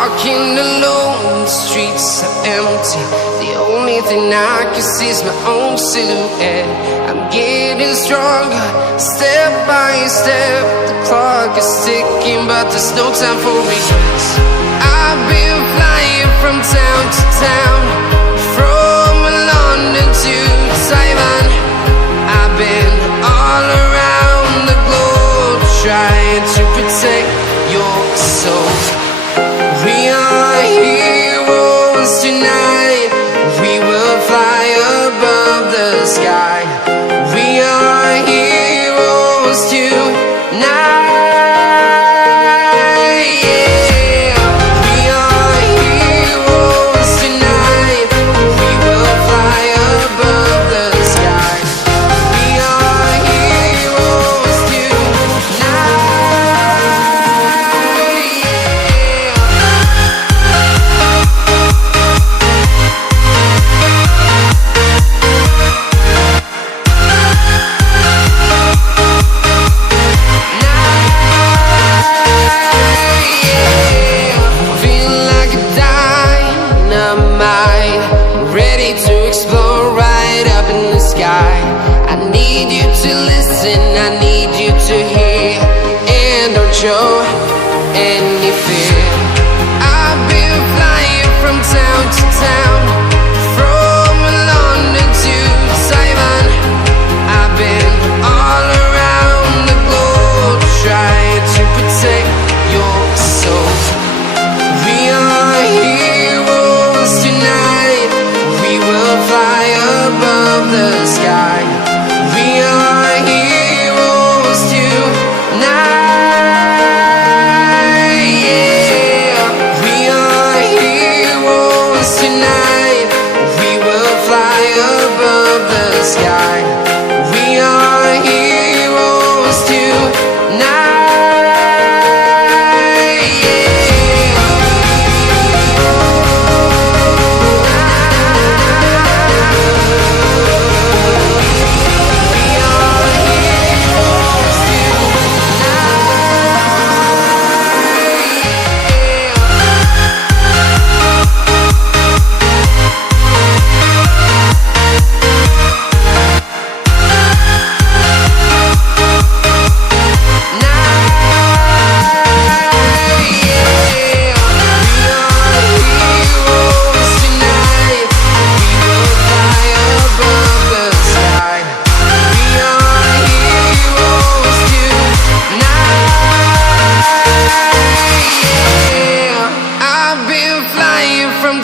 walking alone, the streets are empty. The only thing I can see is my own silhouette. I'm getting stronger, step by step. The clock is ticking, but there's no time for regrets. I've been flying from town to town, from London to Taiwan. I've been all around the globe, trying to protect your soul. We are heroes tonight. We will fly above the sky. We are heroes tonight. Show any fear. I've been flying from town to town, from London to Taiwan. I've been all around the globe, trying to protect your soul. We are heroes tonight. We will fly above the sky. We are heroes tonight. Sky. We are heroes tonight.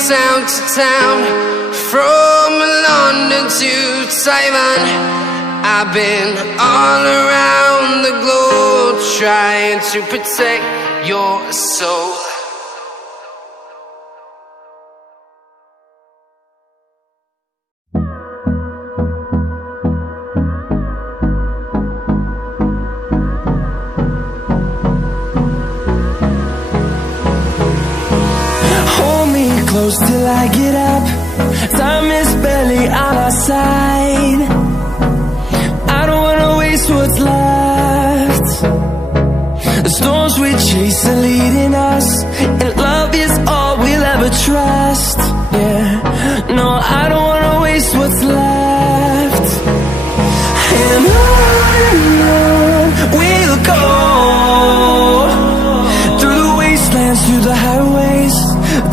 Town to town, from London to Taiwan. I've been all around the globe, trying to protect your soul. Close till I get up. Time is barely on our side. I don't wanna waste what's left. The storms we chase are leading us, and love is all we'll ever trust. Yeah, no, I don't wanna waste what's left. And on we'll go, through the wastelands, through the highways,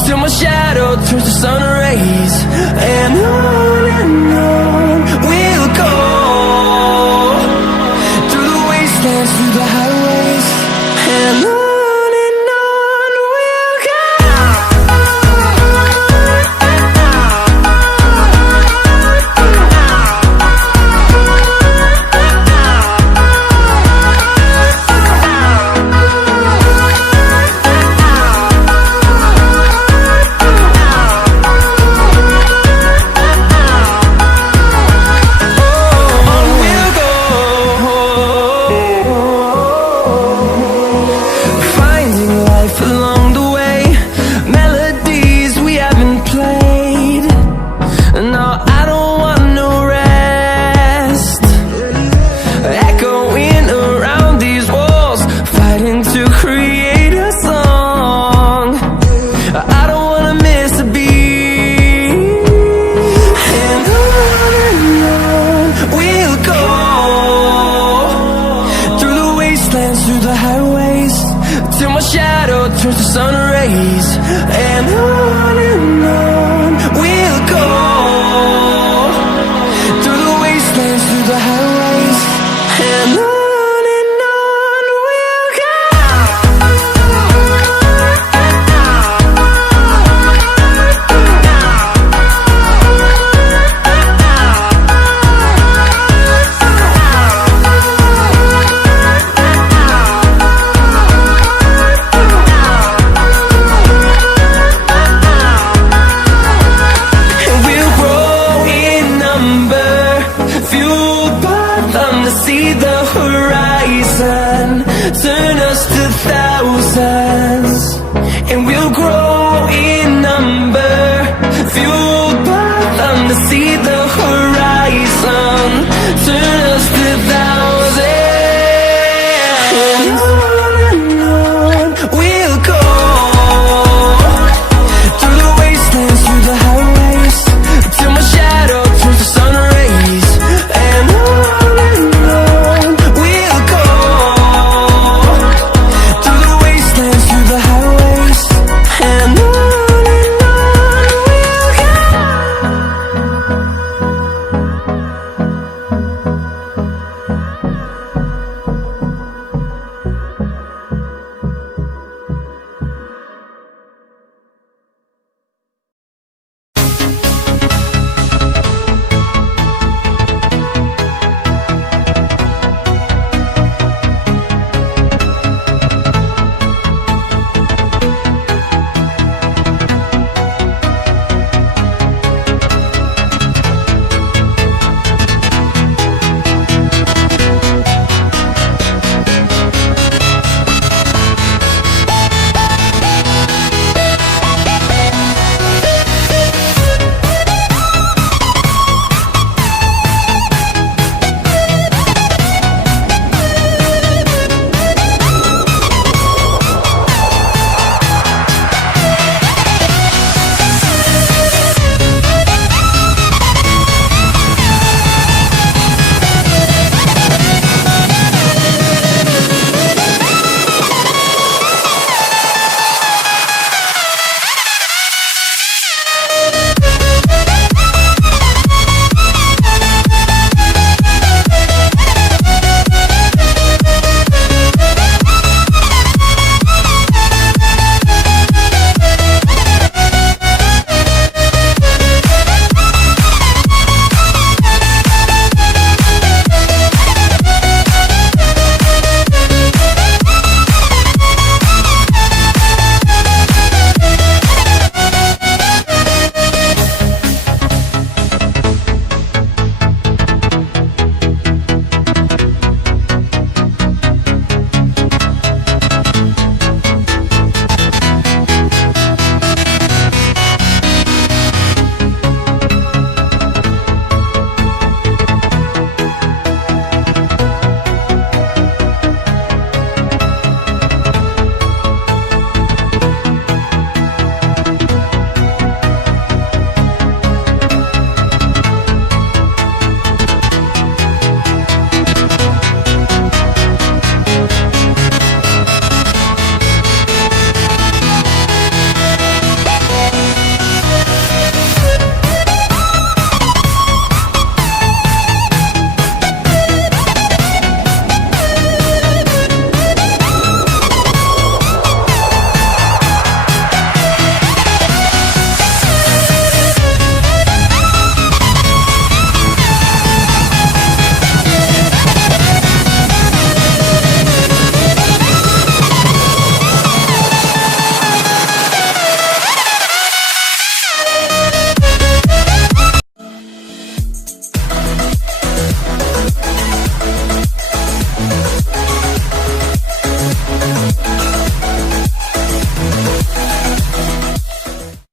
till my shadow turns to sun rays. And on we'll go, through the wastelands, through the highways. And on we'll go. grow in number. Few